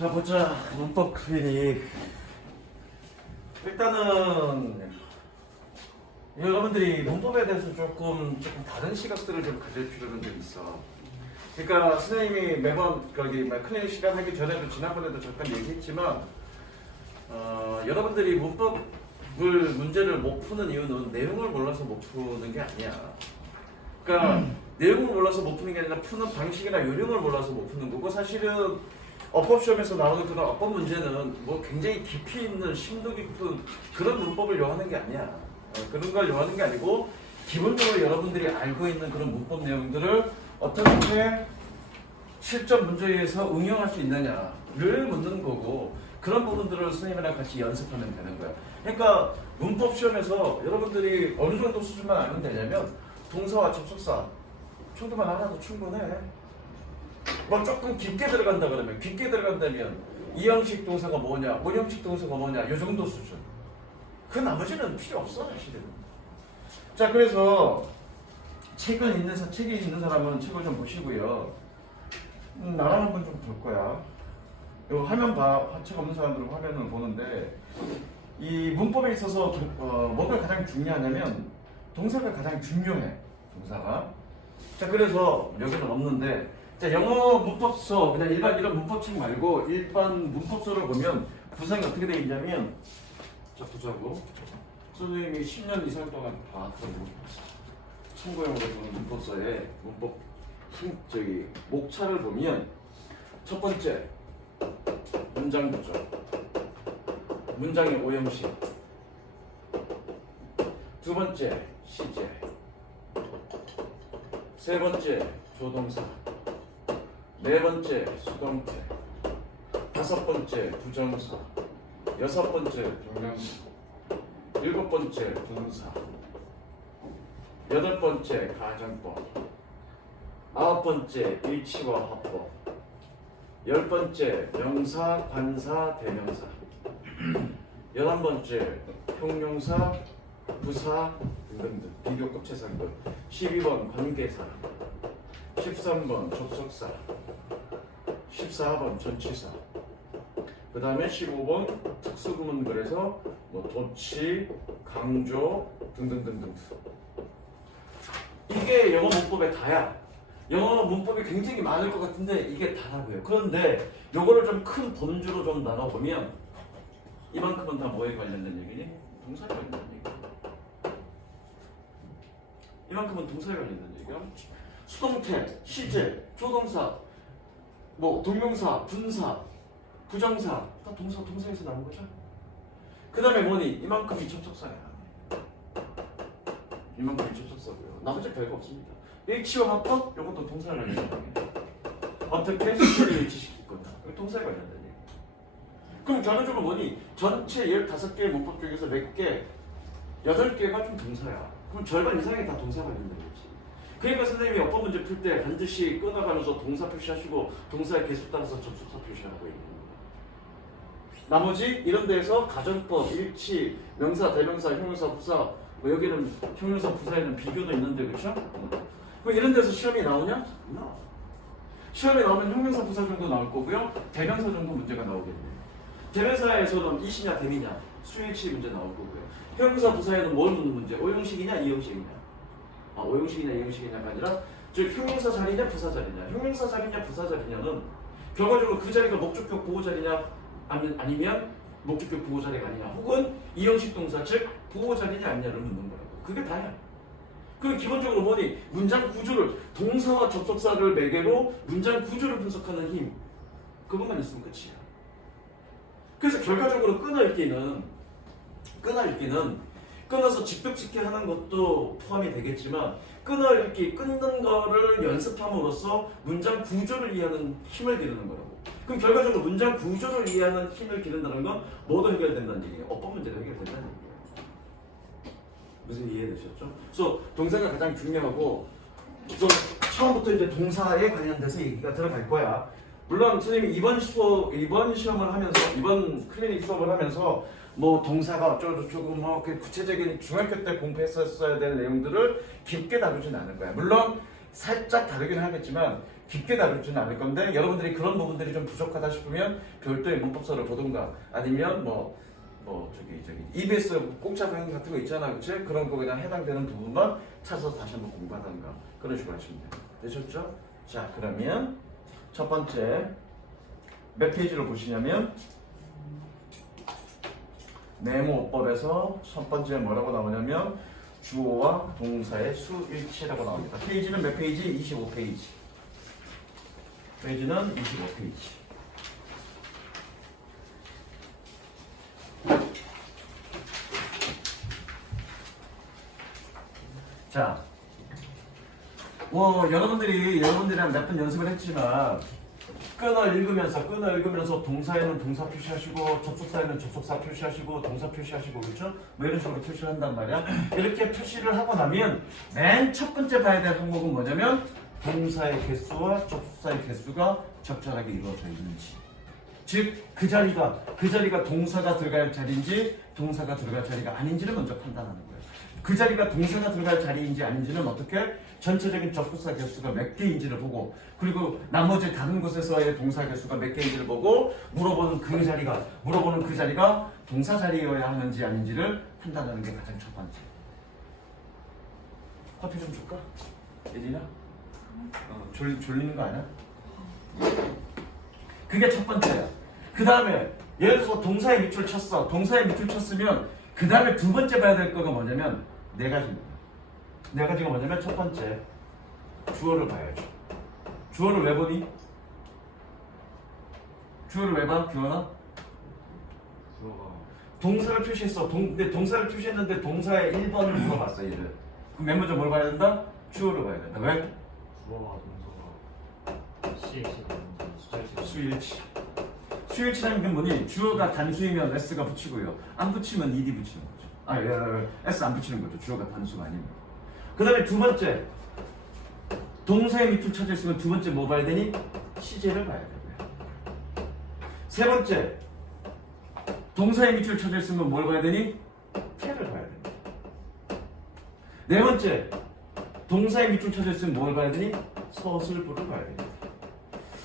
자 보자. 문법 클리닉. 일단은 여러분들이 문법에 대해서 조금 다른 시각들을 좀 가질 필요는 좀 있어. 그러니까 선생님이 매번 거기 클리닉 시간 하기 전에도 지난번에도 잠깐 얘기했지만 여러분들이 문법을 문제를 못 푸는 이유는 내용을 몰라서 못 푸는 게 아니야. 그러니까 내용을 몰라서 못 푸는 게 아니라 푸는 방식이나 요령을 몰라서 못 푸는 거고, 사실은 어법 시험에서 나오는 그런 어법 문제는 뭐 굉장히 깊이 있는 심도 깊은 그런 문법을 요하는 게 아니야. 그런 걸 요하는 게 아니고 기본적으로 여러분들이 알고 있는 그런 문법 내용들을 어떻게 실전 문제에서 응용할 수 있느냐를 묻는 거고, 그런 부분들을 선생님이랑 같이 연습하면 되는 거야. 그러니까 문법 시험에서 여러분들이 어느 정도 수준만 알면 되냐면 동사와 접속사 정도만 알아도 충분해. 뭐 조금 깊게 들어간다 그러면, 깊게 들어간다면 이형식 동사가 뭐냐, 오형식 동사가 뭐냐, 이 정도 수준. 그 나머지는 필요 없어 사실은. 자, 그래서 책이 있는 사람은 책을 좀 보시고요. 나랑 한번 좀 볼 거야. 요 화면 봐. 책 없는 사람들은 화면을 보는데, 이 문법에 있어서 뭐가 가장 중요하냐면 동사가 가장 중요해. 동사가. 자, 그래서 여기는 없는데, 자, 영어 문법서, 그냥 일반 이런 문법책 말고 일반 문법서를 보면 구성이 어떻게 되어 있냐면, 자, 보자고. 선생님이 10년 이상 동안 봤던 문법서, 참고용으로 보는 문법서의 문법 목차를 보면, 첫 번째 문장 구조, 문장의 오형식, 두 번째 시제, 세 번째 조동사, 네 번째 수동태, 다섯 번째 부정사, 여섯 번째 동명사, 일곱 번째 분사, 여덟 번째 가정법, 아홉 번째 일치와 합법, 열 번째 명사, 관사, 대명사, 11번째 형용사, 부사 등등등 비교급 최상급, 12번 관계사, 13번 접속사, 14번 전치사, 그 다음에 15번 특수구문글에서 뭐 도치, 강조 등등등등. 이게 영어 문법의 다야. 영어 문법이 굉장히 많을 것 같은데 이게 다라고요. 그런데 요거를 좀 큰 범주로 좀 나눠보면 이만큼은 다 뭐에 관련된 얘기니? 동사에 관련된 얘기. 이만큼은 동사에 관련된 얘기야. 수동태, 시제, 조동사, 뭐 동명사, 분사, 부정사 다 동사에서 나온 거죠. 그 다음에 뭐니? 이만큼이 접속사야. 이만큼이 접속사고요. 나머지 별거 없습니다. 일치와 합법? 이것도 동사에 관련된 얘기. 어떻게 시제를 일치시킬 거냐? 이거 동사에 관련된 얘기. 그럼 결론적으로 뭐니? 전체 15개의 문법 중에서 몇 개? 8개가 좀 동사야. 그럼 절반 이상이 다 동사 관련된 거지. 그러니까 선생님이 어법 문제 풀 때 반드시 끊어가면서 동사 표시하시고 동사의 개수 따라서 접속사 표시하고 있는 거예요. 나머지 이런 데에서 가정법, 일치, 명사, 대명사, 형용사, 부사, 뭐 여기는 형용사, 부사에는 비교도 있는데 그렇죠? 그럼 이런 데서 시험이 나오냐? 나. 시험에 나오면 형용사, 부사 정도 나올 거고요. 대명사 정도 문제가 나오겠네요. 대명사에서는 이시냐 대미냐 수일치 문제 나올 거고요. 형용사, 부사에는 뭘 묻는 문제? 오형식이냐 이형식이냐? 오형식이냐 이형식이냐가 아니라 즉 형용사 자리냐 부사 자리냐. 형용사 자리냐 부사 자리냐는 결과적으로 그 자리가 목적격 보호 자리냐 아니면 목적격 보호 자리가 아니냐, 혹은 이형식 동사 즉 보호 자리냐 아니냐를 묻는 거라고. 그게 다야. 그럼 기본적으로 뭐니? 문장 구조를, 동사와 접속사를 매개로 문장 구조를 분석하는 힘, 그것만 있으면 끝이야. 그래서 결과적으로 끊어서 직접짓기 하는 것도 포함이 되겠지만, 끊어읽기, 끊는 거를 연습함으로써 문장 구조를 이해하는 힘을 기르는 거라고. 그럼 결과적으로 문장 구조를 이해하는 힘을 기른다는 건 뭐도 해결된다는 얘기예요? 어법 문제도 해결된다는 얘기예요. 무슨 이해되셨죠? 그래서 동사가 가장 중요하고, 그래서 처음부터 이제 동사에 관련돼서 얘기가 들어갈 거야. 물론 선생님이 이번 시험을 하면서, 이번 클리닉 수업을 하면서 뭐 동사가 어쩌고저쩌고 뭐 구체적인 중학교 때 공부했었어야 될 내용들을 깊게 다루진 않을 거야. 물론 살짝 다루긴 하겠지만 깊게 다루지는 않을 건데 여러분들이 그런 부분들이 좀 부족하다 싶으면 별도의 문법서를 보든가 아니면 저기 EBS 공짜 강의 같은 거 있잖아, 그치? 그런 거에 대한 해당되는 부분만 찾아서 다시 한번 공부하던가 그런 식으로 하시면 돼요. 되셨죠? 자, 그러면 첫 번째 몇 페이지를 보시냐면 네모법에서 첫 번째 뭐라고 나오냐면 주어와 동사의 수일치라고 나옵니다. 페이지는 몇 페이지? 25페이지. 페이지는 25페이지. 자, 여러분들이랑 몇 번 연습을 했지만 끊어 읽으면서 동사에는 동사 표시하시고 접속사에는 접속사 표시하시고 동사 표시하시고 그렇죠? 뭐 이런 식으로 표시를 한단 말이야. 이렇게 표시를 하고 나면 맨 첫 번째 봐야 될 항목은 뭐냐면 동사의 개수와 접속사의 개수가 적절하게 이루어져 있는지, 즉 그 자리가 동사가 들어갈 자리인지 동사가 들어갈 자리가 아닌지를 먼저 판단하는 거예요. 그 자리가 동사가 들어갈 자리인지 아닌지는 어떻게? 전체적인 접속사 개수가 몇 개인지를 보고 그리고 나머지 다른 곳에서의 동사 개수가 몇 개인지를 보고 물어보는 그 자리가 동사 자리여야 하는지 아닌지를 판단하는 게 가장 첫 번째. 커피 좀 줄까? 예진아? 졸리는 거 아니야? 그게 첫 번째야. 그 다음에 예를 들어서 동사의 밑줄 쳤어. 동사의 밑줄 쳤으면 그 다음에 두 번째 봐야 될 거가 뭐냐면 네 가지입니다. 네 가지가 뭐냐면 첫 번째 주어를 봐야죠. 주어를 왜 보니? 주어를 왜 봐? 규현아? 동사를 표시했어. 근데 동사를 표시했는데 동사의 1번을 물어봤어 얘를. 그럼 맨 먼저 뭘 봐야 된다? 주어를 봐야 된다. 왜? 주어와 동사가 수일치. 수일치라는 게 뭐니? 주어가 단수이면 s가 붙이고요. 안 붙이면 ed 붙이는 거죠. s 안 붙이는 거죠. 주어가 단수가 아니면. 그 다음에 두 번째 동사의 밑줄 쳐져 있으면 두 번째 뭐 봐야 되니? 시제를 봐야 되고요. 세 번째 동사의 밑줄 쳐져 있으면 뭘 봐야 되니? 태를 봐야 됩니다. 네 번째 동사의 밑줄 쳐져 있으면 뭘 봐야 되니? 서술부를 봐야 됩니다.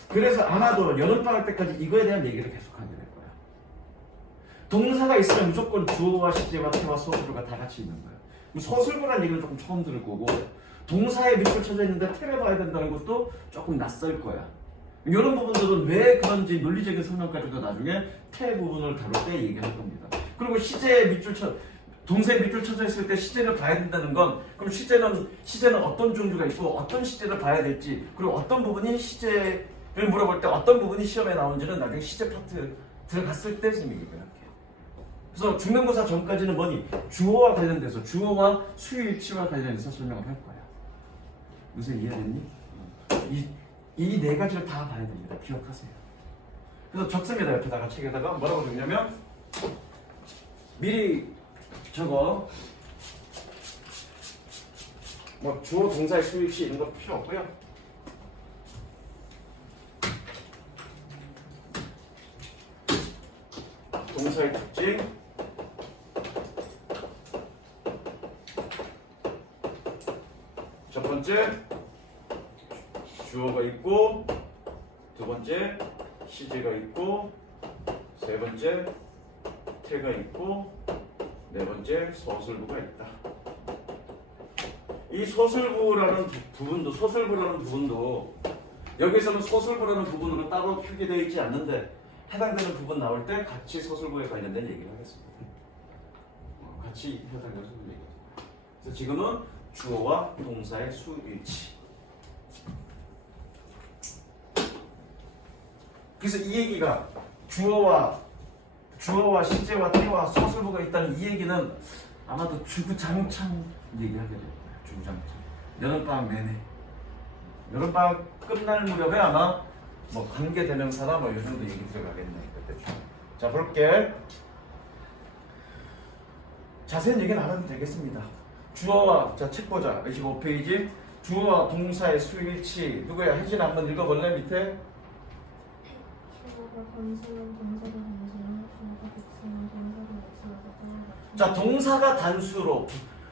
그래서 아마도 여름방학 때까지 이거에 대한 얘기를 계속하게 될 거야. 동사가 있으면 무조건 주어와 시제와 태와 서술부가 다 같이 있는 거야. 서술부라는 얘기는 조금 처음 들을 거고 동사에 밑줄 쳐져 있는데 태를 봐야 된다는 것도 조금 낯설 거야. 이런 부분들은 왜 그런지 논리적인 설명까지도 나중에 태 부분을 다룰 때 얘기할 겁니다. 그리고 동사에 밑줄 쳐져 있을 때 시제를 봐야 된다는 건 그럼 시제는 어떤 종류가 있고 어떤 시제를 봐야 될지 그리고 어떤 부분이 시제를 물어볼 때 어떤 부분이 시험에 나오는지는 나중에 시제 파트 들어갔을 때 선생님이 얘기할게요. 그래서 중간고사 전까지는 뭐니? 주어와 관련돼서 주어와 수일치와 관련해서 설명을 할 거야. 요새 이해됐니? 이 네 가지를 다 봐야 됩니다. 기억하세요. 그래서 적습니다. 옆에다가 책에다가 뭐라고 적냐면 미리 적어. 뭐 주어 동사의 수일치 이런 거 필요 없고요. 동사의 특징, 첫 번째 주어가 있고, 두 번째 시제가 있고, 세 번째 태가 있고, 네 번째 서술부가 있다. 이 서술부라는 부분도 여기서는 서술부라는 부분으로 따로 표기되어 있지 않는데 해당되는 부분 나올 때 같이 서술부에 관련된 얘기를 하겠습니다. 같이 해당되는 서술부 얘기. 그래서 지금은 주어와 동사의 수일치. 그래서 이 얘기가 주어와 시제와 태와 서술부가 있다는 이 얘기는 아마도 주구장창 얘기하게 될 거예요. 주구장창. 여름방학 내내. 여름방학 끝날 무렵에 아마 뭐 관계대명사나 뭐 이 정도 얘기 들어가겠네. 그때쯤. 자, 볼게. 자세한 얘기는 안 해도 되겠습니다. 주어와, 자, 책 보자. 25페이지. 주어와 동사의 수일치. 누구야? 혜진 한번 읽어볼래? 밑에. 자, 동사가 단수로,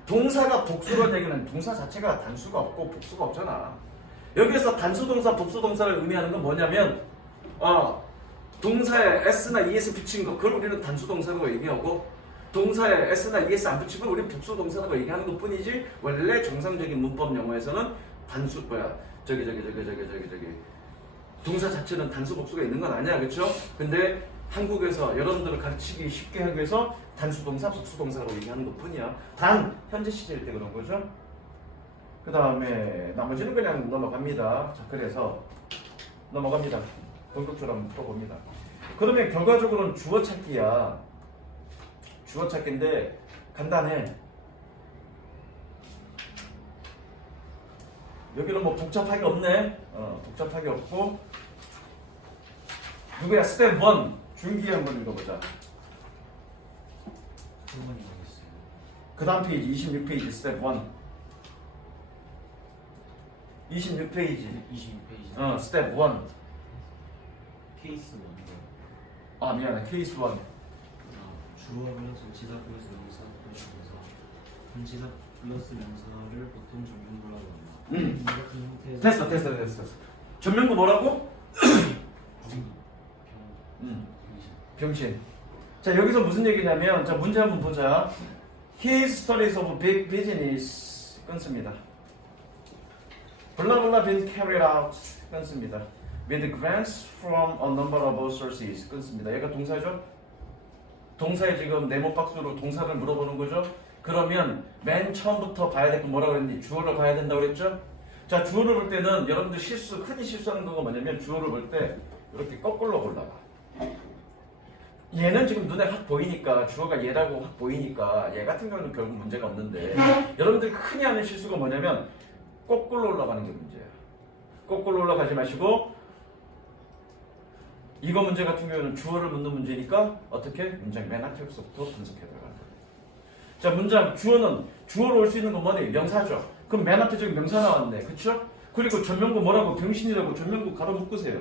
동사가 복수가 되기는 동사 자체가 단수가 없고 복수가 없잖아. 여기에서 단수동사, 복수동사를 의미하는 건 뭐냐면 동사에 s나 es 붙인 거 그걸 우리는 단수동사라고 얘기하고 동사에 s나 es 안 붙이면 우리는 복수동사라고 얘기하는 것 뿐이지 원래 정상적인 문법 영어에서는 저기 동사 자체는 단수 복수가 있는 건 아니야, 그렇죠? 근데 한국에서 여러분들을 가르치기 쉽게 하기 위해서 단수동사, 복수동사라고 얘기하는 것 뿐이야. 단 현재 시제일 때 그런 거죠. 그 다음에 나머지는 그냥 넘어갑니다. 자, 그래서 넘어갑니다. 본격적으로 풀어봅니다. 그러면 결과적으로는 주어 찾기야. 주어 찾기인데 간단해. 여기는 뭐 복잡하게 없네. 복잡하게 없고 누구야? 스텝 1 준기 한번 읽어보자. 한번 가겠어요. 그 다음 페이지 26페이지 스텝 1 26페이지 26페이지. 스텝 1 케이스 1. 미안해 케이스 1 주어 플러스 지사 플러스 명사 플러스 명사. 전지사 플러스 명사를 보통 전문구라고 합니다. 이 같은 형태에서 됐어 전면구 뭐라고? 병신. 자 여기서 무슨 얘기냐면 자 문제 한번 보자. His studies of big business 끊습니다. 블라블라 been carried out 끊습니다. With grants from a number of sources 끊습니다. 얘가 동사죠? 동사에 지금 네모 박스로 동사를 물어보는 거죠? 그러면 맨 처음부터 봐야 될 건 뭐라고 그랬니? 주어를 봐야 된다고 그랬죠? 자 주어를 볼 때는 여러분들 흔히 실수하는 거가 뭐냐면 주어를 볼 때 이렇게 거꾸로 올라가. 얘는 지금 눈에 확 보이니까 주어가 얘라고 확 보이니까 얘 같은 경우는 결국 문제가 없는데 여러분들이 흔히 하는 실수가 뭐냐면 거꾸로 올라가는 게 문제야. 거꾸로 올라가지 마시고 이거 문제 같은 경우는 주어를 묻는 문제니까 어떻게? 문장 맨 앞에서부터 분석해 들어가는 거예요. 자 문장 주어는 주어로 올 수 있는 건 뭐니? 명사죠. 그럼 맨 앞에 저기 명사 나왔네. 그쵸? 그리고 전면구 뭐라고? 병신이라고 전면구 가로 묶으세요.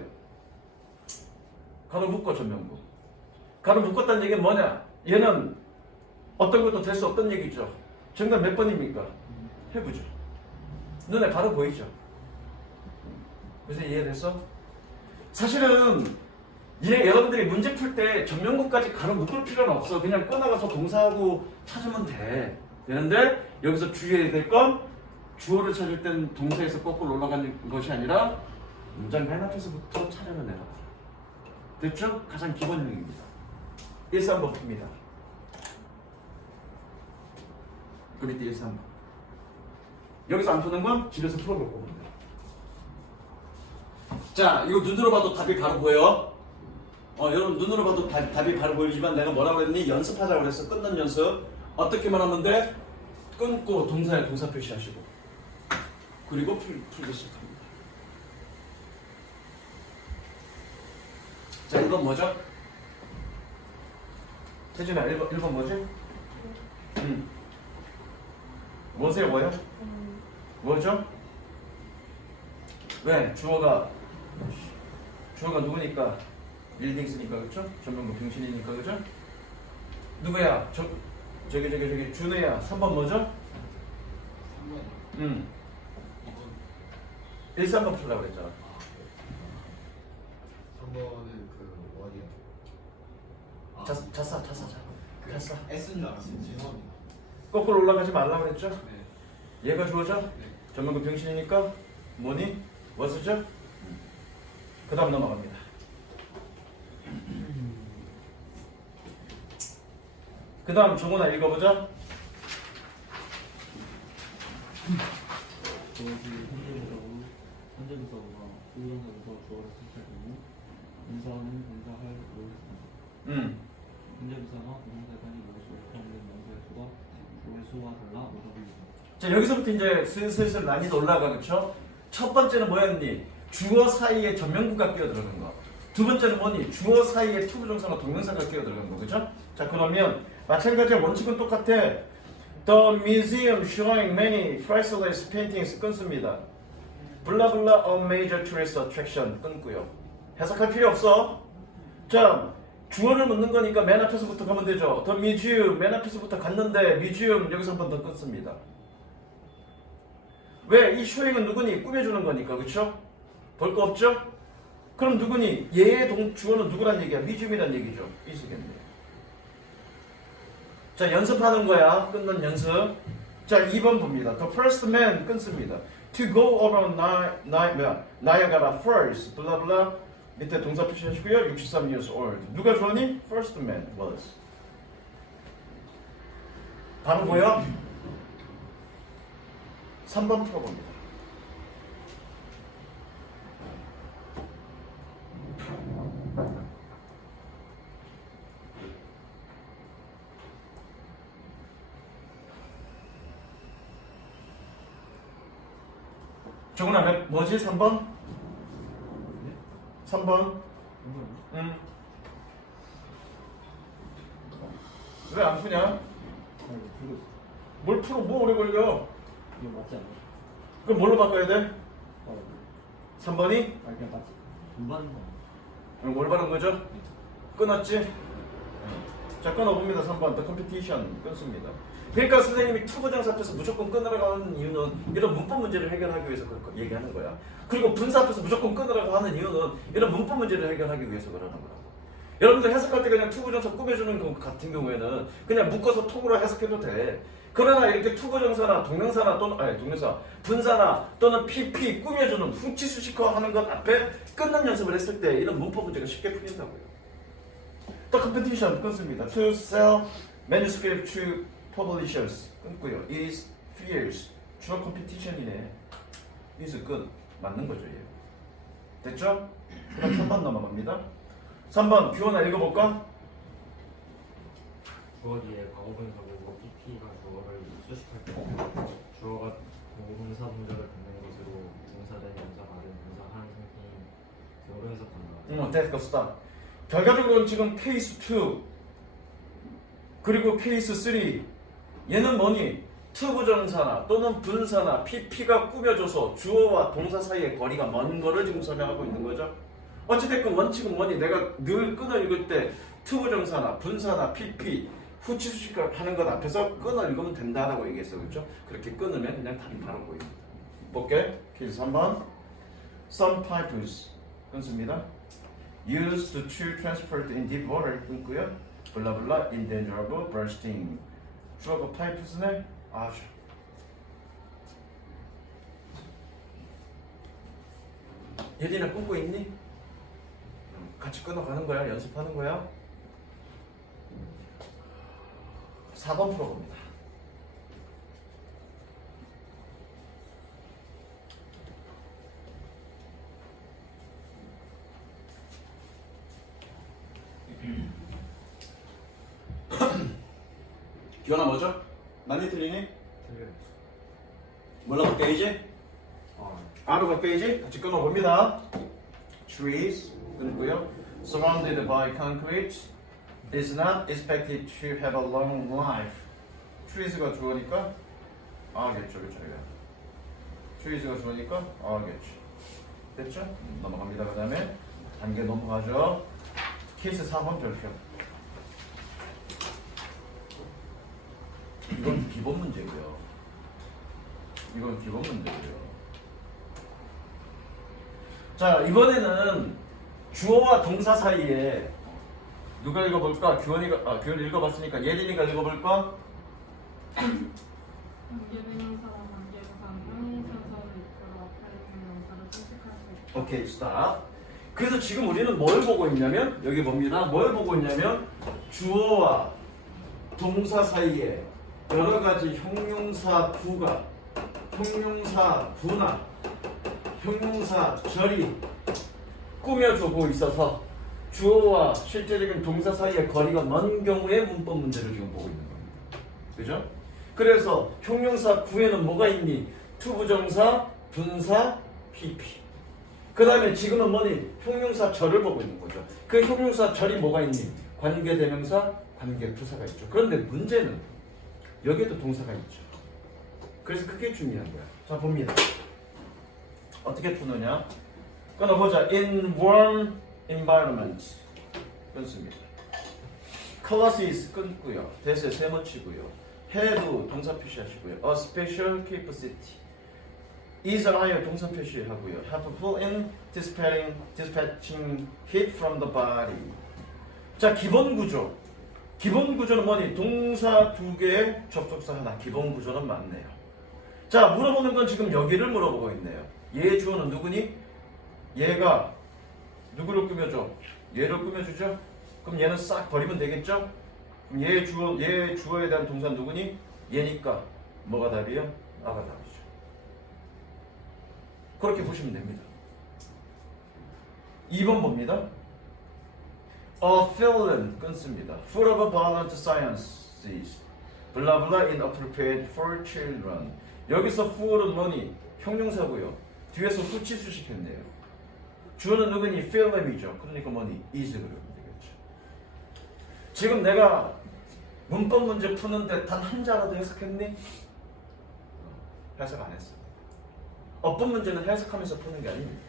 가로 묶어 전면구. 가로 묶었다는 얘기는 뭐냐? 얘는 어떤 것도 될 수 없던 얘기죠. 정답 몇 번입니까? 해보죠. 눈에 바로 보이죠. 그래서 이해됐어? 사실은 여러분들이 문제 풀 때 전면구까지 가로 묶을 필요는 없어. 그냥 꺼나가서 동사하고 찾으면 돼. 되는데 여기서 주의해야 될 건 주어를 찾을 땐 동사에서 거꾸로 올라가는 것이 아니라 문장 맨 앞에서부터 차례로 내려가. 됐죠? 가장 기본형입니다. 1~3번 풉니다. 그 밑에 1~3번. 여기서 안 푸는 건 집에서 풀어볼 겁니다. 자, 이거 눈으로 봐도 답이 바로 보여. 여러분 눈으로 봐도 답이 바로 보이지만 내가 뭐라고 그랬니? 연습하자고 그랬어. 끊는 연습. 어떻게만 하면 돼? 끊고 동사에 동사 표시하시고 그리고 풀기 시작합니다. 자, 1번 뭐죠? 태준아, 1번 뭐지? 뭐세요, 뭐요? 뭐죠? 왜? 주어가 누구니까? 일딩스니까, 그쵸? 전면구 병신이니까, 그쵸? 누구야? 저기, 준우야. 3번 뭐죠? 3번. 1, 3번 풀라고 그랬잖아. 3번은 그 원이요. 잤어. S인 줄 알았어요. 죄송합니다. 거꾸로 올라가지 말라고 그랬죠? 네. 얘가 주어죠? 네. 전면구 병신이니까 뭐니? what죠? 그 다음 넘어갑니다. 그 다음 정훈아 읽어보자. 현재부사가 부정사부터 주어를 뜻할 경우 인사는 동사할 모였습니다. 현재부사가 부정사에 달리 모수 포함된 명사의 수가 주어의 수와 달라 오답입니다. 자 여기서부터 이제 슬슬 난이도 올라가. 그쵸? 첫 번째는 뭐였니? 주어 사이에 전면구가 끼어들어간 거. 두 번째는 뭐니? 주어 사이에 투부정사나 동명사가 끼어들어간 거. 그죠? 자 그러면 마찬가지야. 원칙은 똑같아. The museum showing many priceless paintings 끊습니다. 블라블라 a major tourist attraction 끊고요. 해석할 필요 없어. 자 주어를 묻는 거니까 맨 앞에서부터 가면 되죠. The museum 맨 앞에서부터 갔는데 museum 여기서 한 번 더 끊습니다. 왜? 이 showing은 누구니? 꾸며주는 거니까. 그쵸? 볼 거 없죠? 그럼 누구니? 얘의 주어는 누구란 얘기야? 미줌이란 얘기죠. is겠네. 자, 연습하는 거야. 끊는 연습. 자, 2번 봅니다. The first man 끊습니다. To go over Niagara Falls. 블라 블라. 밑에 동사 표시하시고요. 63 years old. 누가 좋아하니? First man was. 바로 보여? 3번 풀어봅니다. 정훈아, 뭐지? 3번? 3번? 응. 왜 안 푸냐? 뭘 풀어? 뭐 오래 걸려? 이거 맞지 않나? 그럼 뭘로 바꿔야 돼? 3번이? 아 그냥 맞지. 공부하는 거. 그럼 올바른 거죠? 끊었지? 자, 끊어봅니다. 3번. The competition. 끊습니다. 그러니까 선생님이 투부정사 앞에서 무조건 끊으라고 하는 이유는 이런 문법 문제를 해결하기 위해서 그렇게 얘기하는 거야. 그리고 분사 앞에서 무조건 끊으라고 하는 이유는 이런 문법 문제를 해결하기 위해서 그러는 거라고. 여러분들 해석할 때 그냥 투부정사 꾸며주는 것 같은 경우에는 그냥 묶어서 통으로 해석해도 돼. 그러나 이렇게 투부정사나 동명사나 또는 동명사, 분사나 또는 PP 꾸며주는 훔치수식어 하는 것 앞에 끊는 연습을 했을 때 이런 문법 문제가 쉽게 풀린다고요. The competition 끊습니다. To sell manuscript to publishers 끊고요. is fierce. 주어 컴피티션이네. is 끝. 맞는 거죠, 얘. 됐죠? 그럼 3번 넘어갑니다. 3번 규원아 읽어볼까? 주어 뒤에 과거분사고 PP가 주어를 수식할 때 주어가 동사 동작을 갖는 것으로 동사된 연사 말은 연사하는 상태인 주어로 해석한다. 됐습니다. 결과적으로는 지금 케이스 2 그리고 케이스 3 얘는 뭐니? 투부정사나 또는 분사나 PP가 꾸며줘서 주어와 동사 사이의 거리가 먼 거를 지금 설명하고 있는 거죠. 어찌됐건 원칙은 뭐니? 내가 늘 끊어 읽을 때 투부정사나 분사나 PP 후치수식 하는 것 앞에서 끊어 읽으면 된다라고 얘기했어. 그렇죠? 그렇게 끊으면 그냥 답이 바로 보입니다. 볼게. 케이스 3번. Some pipes 끊습니다. Used to transport in deep water 끊고요. 블라블라 in danger of bursting. 주어가 pipes네. 아쉬. 예린아 끊고 있니? 같이 끊어가는 거야. 연습하는 거야. 4번 풀어봅니다. 기원아 뭐죠? 많이 틀리니? 틀려요. 뭘로 바뀌어야지? R로 바뀌어야지? 같이 끊어봅니다. Trees 끊고요. Surrounded by concrete is not expected to have a long life. Trees가 주어니까 아겠죠, 그렇죠? Trees가 주어니까 아겠죠. 됐죠? 넘어갑니다. 그 다음에 단계 넘어가죠. 케이스 4번 별표. 이건 기본 문제고요. 이건 기본 문제고요. 자, 이번에는 주어와 동사 사이에 누가 읽어볼까? 규원이 읽어봤으니까 예린이가 읽어볼까? 관계대명사와 관계부사는 형용사를 이끌어 앞에 있는 명사를 수식할 수 있다. 오케이, 스탑. 그래서 지금 우리는 뭘 보고 있냐면 여기 봅니다. 뭘 보고 있냐면 주어와 동사 사이에 여러 가지 형용사 부가, 형용사 부나 형용사 절이 꾸며주고 있어서 주어와 실제적인 동사 사이의 거리가 먼 경우의 문법 문제를 지금 보고 있는 겁니다. 그죠? 그래서 형용사 부에는 뭐가 있니? 투부정사, 분사, PP. 그 다음에 지금은 뭐니? 형용사 절을 보고 있는 거죠. 그 형용사 절이 뭐가 있니? 관계대명사, 관계부사가 있죠. 그런데 문제는 여기에도 동사가 있죠. 그래서 그게 중요한 거야. 자, 봅니다. 어떻게 푸느냐? 끊어보자. In warm environment 끊습니다. classes 끊고요. 대세 세모치고요. have 동사 표시하시고요. A special capacity is을 하여 동사 표시하고요. helpful in dispatching heat from the body. 자, 기본 구조. 기본 구조는 뭐니? 동사 2개, 접속사 하나. 기본 구조는 맞네요. 자, 물어보는 건 지금 여기를 물어보고 있네요. 얘 주어는 누구니? 얘가 누구를 꾸며줘? 얘를 꾸며주죠? 그럼 얘는 싹 버리면 되겠죠? 그럼 얘 주어에 대한 동사는 누구니? 얘니까 뭐가 답이요? 아가 답이죠. 그렇게 보시면 됩니다. 2번 봅니다. A film 끊습니다. Full of violent sciences. blah blah inappropriate for children. 여기서 full은 뭐니? 형용사고요. 뒤에서 수치수식했네요. 주어는 누구니? film이죠. 그러니까 뭐니? is 그러면 되겠죠. 지금 내가 문법 문제 푸는데 단 한 자라도 해석했니? 해석 안 했어. 어법 문제는 해석하면서 푸는 게 아닙니다.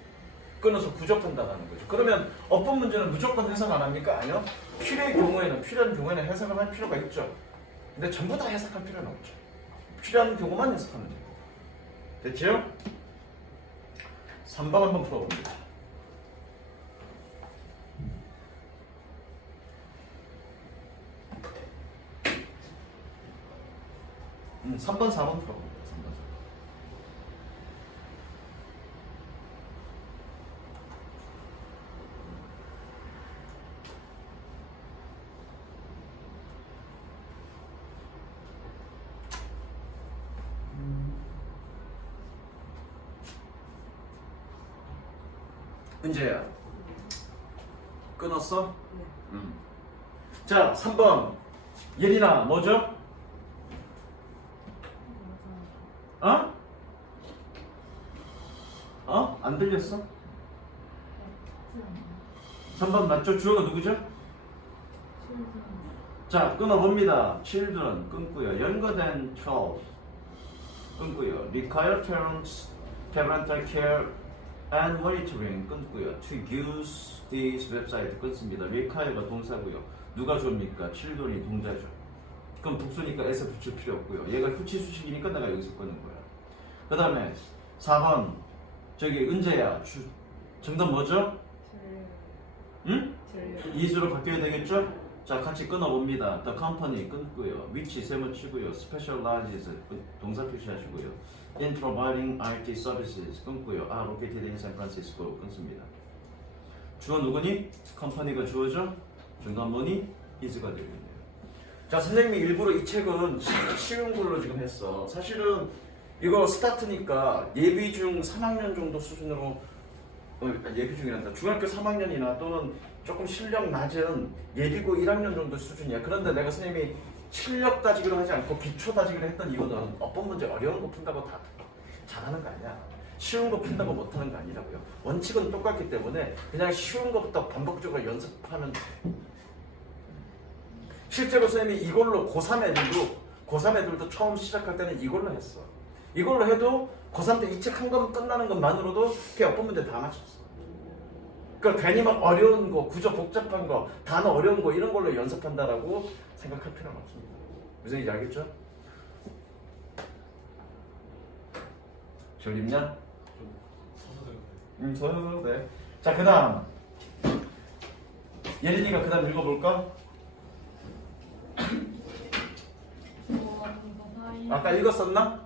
끊어서 부족한다는 거죠. 그러면 어법 문제는 무조건 해석 안 합니까? 아니요. 필요한 경우에는 해석을 할 필요가 있죠. 근데 전부 다 해석할 필요는 없죠. 필요한 경우만 해석하면 됩니다. 됐죠? 3번 한번 풀어봅니다. 3번, 4번 풀어봅니다. 3번, 4번. 은재야, 끊었어? 네. 자, 3번. 예린아, 뭐죠? 어? 어? 안 들렸어? 3번 맞죠? 주어가 누구죠? 자, 끊어봅니다. children 끊고요. younger than 12 끊고요. require parental care and monitoring 끊고요. to use this website 끊습니다. require가 동사고요. 누가 줍니까? children이 동사죠. 그럼 복수니까 s 붙일 필요 없고요. 얘가 후치수식이니까 내가 여기서 끊는 거야. 그 다음에 4번 저기 은재야 정답 뭐죠? 응? is로 바뀌어야 되겠죠? 자, 같이 끊어봅니다. The company 끊고요. which 세모 치고요. specializes 동사 표시하시고요. in providing IT services 끊고요. located in San Francisco 끊습니다. 주어 누구니? 컴퍼니가 주어죠? 중간 뭐니? is가 되겠네요. 자, 선생님이 일부러 이 책은 쉬운 걸로 지금 했어. 사실은 이거 스타트니까 예비 중 3학년 정도 수준으로 예비 중이란다. 중학교 3학년이나 또는 조금 실력 낮은 예비고 1학년 정도 수준이야. 그런데 내가 선생님이 실력 따지기로 하지 않고 기초 따지기로 했던 이유는 어법 문제 어려운 거 푼다고 다 잘하는 거 아니야. 쉬운 거 푼다고 못하는 거 아니라고요. 원칙은 똑같기 때문에 그냥 쉬운 거부터 반복적으로 연습하면 돼. 실제로 선생님이 이걸로 고3 애들도 처음 시작할 때는 이걸로 했어. 이걸로 해도 고3 때 이 책 한 권 끝나는 것만으로도 그 어법 문제 다 맞췄어. 그러니까 괜히 막 어려운 거, 구조 복잡한 거, 단어 어려운 거 이런 걸로 연습한다라고 생각할 필요는 없습니다. 무슨 얘기인지 알겠죠? 졸립냐? 서서 돼. 자, 그 다음 예린이가 그 다음 읽어볼까? 아까 읽었었나?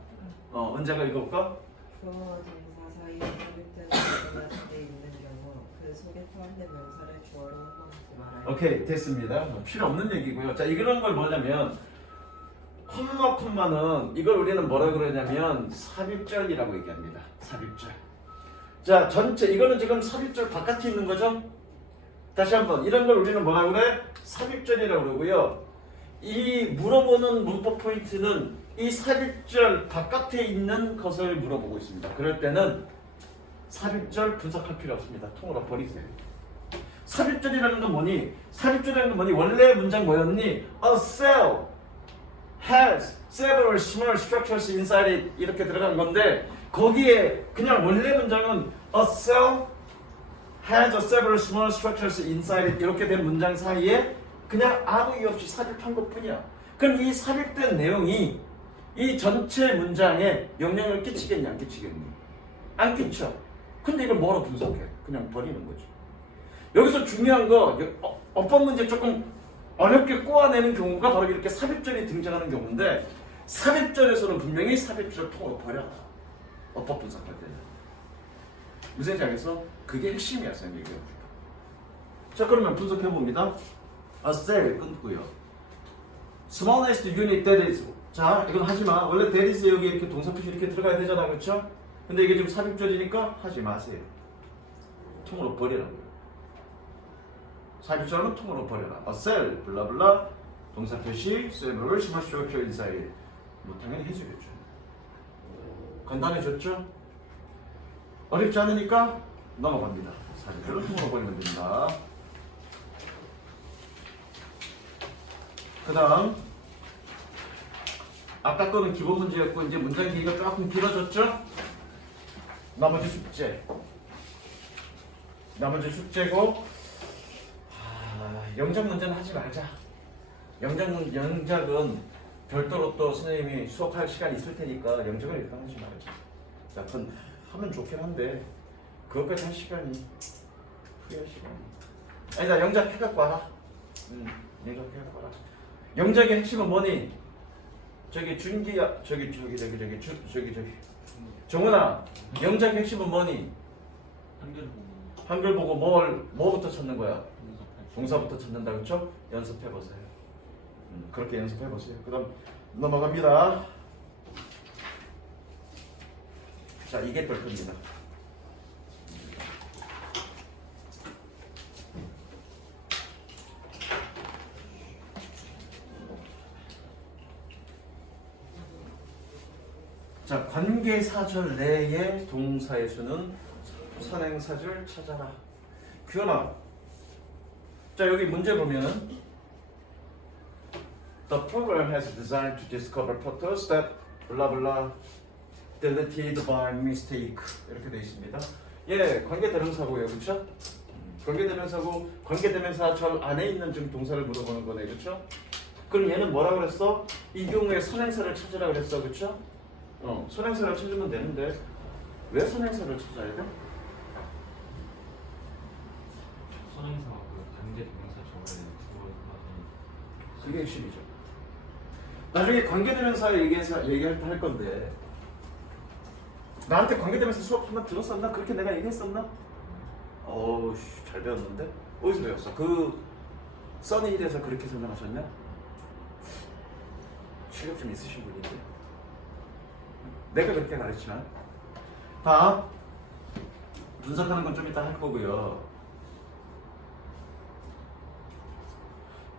언제가 읽어볼까? 주어와 동사 사이에 삽입된 단어가 돼 있는 경우 그 속에 포함된 명사를 주어로 혼동하지 말아요. 오케이, 됐습니다. 필요 없는 얘기고요. 자, 이런 걸 뭐냐면 콤마는 이걸 우리는 뭐라 그러냐면 삽입절이라고 얘기합니다. 삽입절. 자, 전체 이거는 지금 삽입절 바깥에 있는 거죠? 다시 한번 이런 걸 우리는 뭐라 그래? 삽입절이라고 그러고요. 이 물어보는 문법 포인트는 이 삽입절 바깥에 있는 것을 물어보고 있습니다. 그럴 때는 삽입절 분석할 필요 없습니다. 통으로 버리세요. 삽입절이라는 건 뭐니? 삽입절이라는 건 뭐니? 원래 문장 뭐였니? A cell has several small structures inside it 이렇게 들어간 건데 거기에 그냥 원래 문장은 A cell has several small structures inside it 이렇게 된 문장 사이에 그냥 아무 이유 없이 삽입한 것뿐이야. 그럼 이 삽입된 내용이 이 전체 문장에 영향을 끼치겠냐 안 끼치겠니? 안 끼쳐. 근데 이걸 뭐로 분석해? 그냥 버리는 거지. 여기서 중요한 거 어법 문제 조금 어렵게 꼬아내는 경우가 바로 이렇게 삽입절이 등장하는 경우인데 삽입절에서는 분명히 삽입절 통으로 버려라. 어법 분석할 때는. 무슨 장에서 그게 핵심이야 선생님 얘기해. 자 그러면 분석해 봅니다. A cell 끊고요. Smallest unit that is. 자 이건 하지마. 원래 that is 여기 이렇게 동사 표시 이렇게 들어가야 되잖아, 그렇죠? 근데 이게 지금 삽입절이니까 하지 마세요. 통으로 버리라고요. 삽입절은 통으로 버려라. A cell 블라블라 동사 표시 several small structure inside. 뭐 당연히 해주겠죠. 간단해졌죠? 어렵지 않으니까 넘어갑니다. 삽입절은 통으로 버리면 됩니다. 그 다음 아까 거는 기본 문제였고 이제 문장 길이가 조금 길어졌죠? 나머지 숙제고 영작 문제는 하지 말자. 영작은 별도로 또 선생님이 수업할 시간이 있을 테니까 영작을 일단 하지 말자. 약간 하면 좋긴 한데 그것까지 할 시간이 후회할 시간이 아니다. 영작 해갖고 와라. 영작 해갖고 와라. 영작의 핵심은 뭐니? 저기 준기야 저기 정훈아 영작의 핵심은 뭐니? 한글 보고 뭐부터 찾는 거야? 동사부터 찾는다 그렇죠? 연습해 보세요. 그렇게 연습해 보세요. 그다음 넘어갑니다. 자 이게 별표입니다. 자, 관계사절 내의 동사의 수는 선행사절 찾아라. 규현아. 자, 여기 문제 보면은 The program has designed to discover photos that blah blah deleted by mistake. 이렇게 되어 있습니다. 예, 관계대명사고요. 그렇죠? 관계대명사고 관계대명사절 안에 있는 지금 동사를 물어보는 거네. 그렇죠? 그럼 얘는 뭐라 그랬어? 이 경우에 선행사를 찾으라 그랬어. 그렇죠? 선행사를 찾으면 되는데 왜 선행사를 찾아야 돼? 선행사가 그 관계 동사 저를 주어하는 그게 핵심이죠. 나중에 관계대명사 얘기할 때 할 건데 나한테 관계대명사 수업 한번 들었었나? 그렇게 내가 얘기했었나? 어우 잘 배웠는데? 어디서 배웠어? 그 써니힐에서 그렇게 설명하셨냐? 실력 좀 있으신 분인데 내가 그렇게 가르치나? 다음 분석하는 건 좀 이따 할 거고요.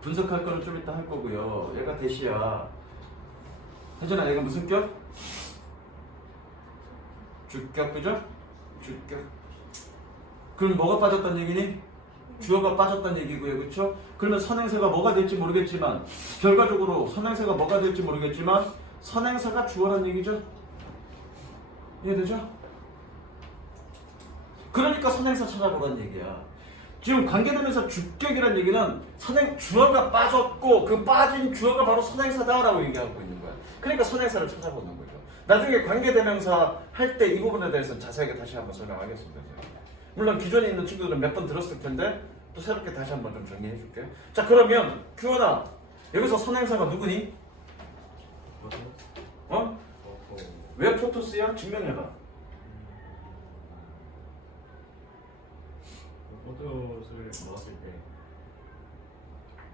분석할 거는 좀 이따 할 거고요. 얘가 대시야. 혜진아 얘가 무슨 격? 주격 그죠? 주격. 그럼 뭐가 빠졌단 얘기니? 주어가 빠졌단 얘기고요. 그렇죠? 그러면 선행사가 뭐가 될지 모르겠지만 결과적으로 선행사가 뭐가 될지 모르겠지만 선행사가 주어란 얘기죠? 이해되죠? 그러니까 선행사 찾아보란 얘기야. 지금 관계대명사 주격이란 얘기는 주어가 빠졌고 그 빠진 주어가 바로 선행사다라고 얘기하고 있는 거야. 그러니까 선행사를 찾아보는 거죠. 나중에 관계대명사 할 때 이 부분에 대해서는 자세하게 다시 한번 설명하겠습니다. 물론 기존에 있는 친구들은 몇 번 들었을 텐데 또 새롭게 다시 한번 좀 정리해 줄게요. 자 그러면 규원아 여기서 선행사가 누구니? 어? 왜 포토스야? 증명해봐. 포도를 넣었을 때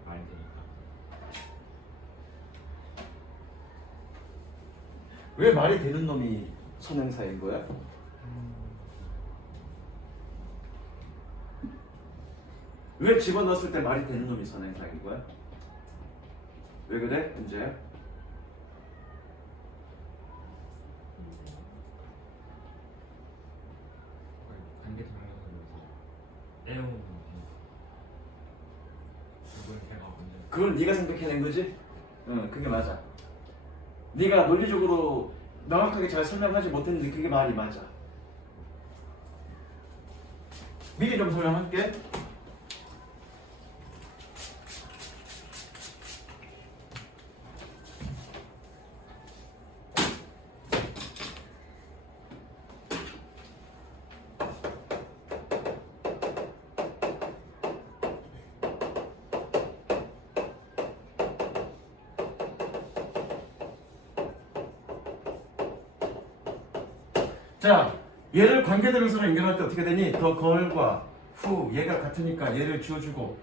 말이 되니까. 왜 말이 되는 놈이 선행사인 거야? 왜 집어넣었을 때 말이 되는 놈이 선행사인 거야? 왜 그래? 문제야? 관계 동영상에서 떼어오는 그걸 제가 먼저 그걸 네가 생각해낸 거지? 응, 그게 맞아. 네가 논리적으로 명확하게 잘 설명하지 못했는데 그게 말이 맞아. 미리 좀 설명할게. 자, 얘를 관계대명사로 연결할 때 어떻게 되니? 더 걸과 후 얘가 같으니까 얘를 지워주고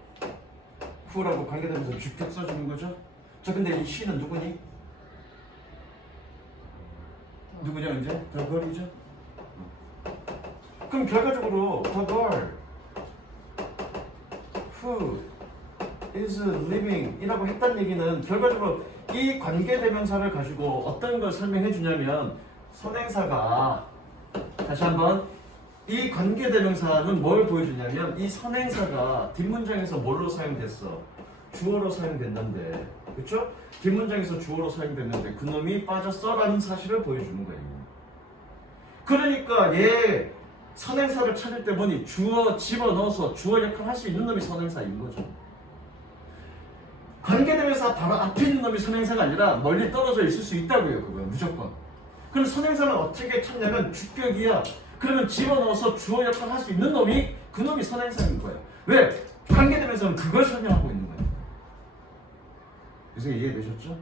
후라고 관계대명사 주격 써주는 거죠. 자, 근데 이 she는 누구니? 누구냐 이제? 더 걸이죠. 그럼 결과적으로 the girl who is living 이라고 했다는 얘기는 결과적으로 이 관계대명사를 가지고 어떤 걸 설명해 주냐면 선행사가 다시 한번 이 관계대명사는 뭘 보여주냐면 이 선행사가 뒷문장에서 뭘로 사용됐어? 주어로 사용됐는데 그쵸? 뒷문장에서 주어로 사용됐는데 그놈이 빠졌어 라는 사실을 보여주는 거예요. 그러니까 얘 선행사를 찾을 때 보니 주어 집어넣어서 주어 역할을 할 수 있는 놈이 선행사인 거죠. 관계대명사 바로 앞에 있는 놈이 선행사가 아니라 멀리 떨어져 있을 수 있다고요. 그거는 무조건. 그럼 선행사는 어떻게 찾냐면 주격이야. 그러면 집어넣어서 주어 역할을 할 수 있는 놈이 그놈이 선행사인 거예요. 왜? 관계대명사는 그걸 설명하고 있는 거예요. 그래서 이해되셨죠?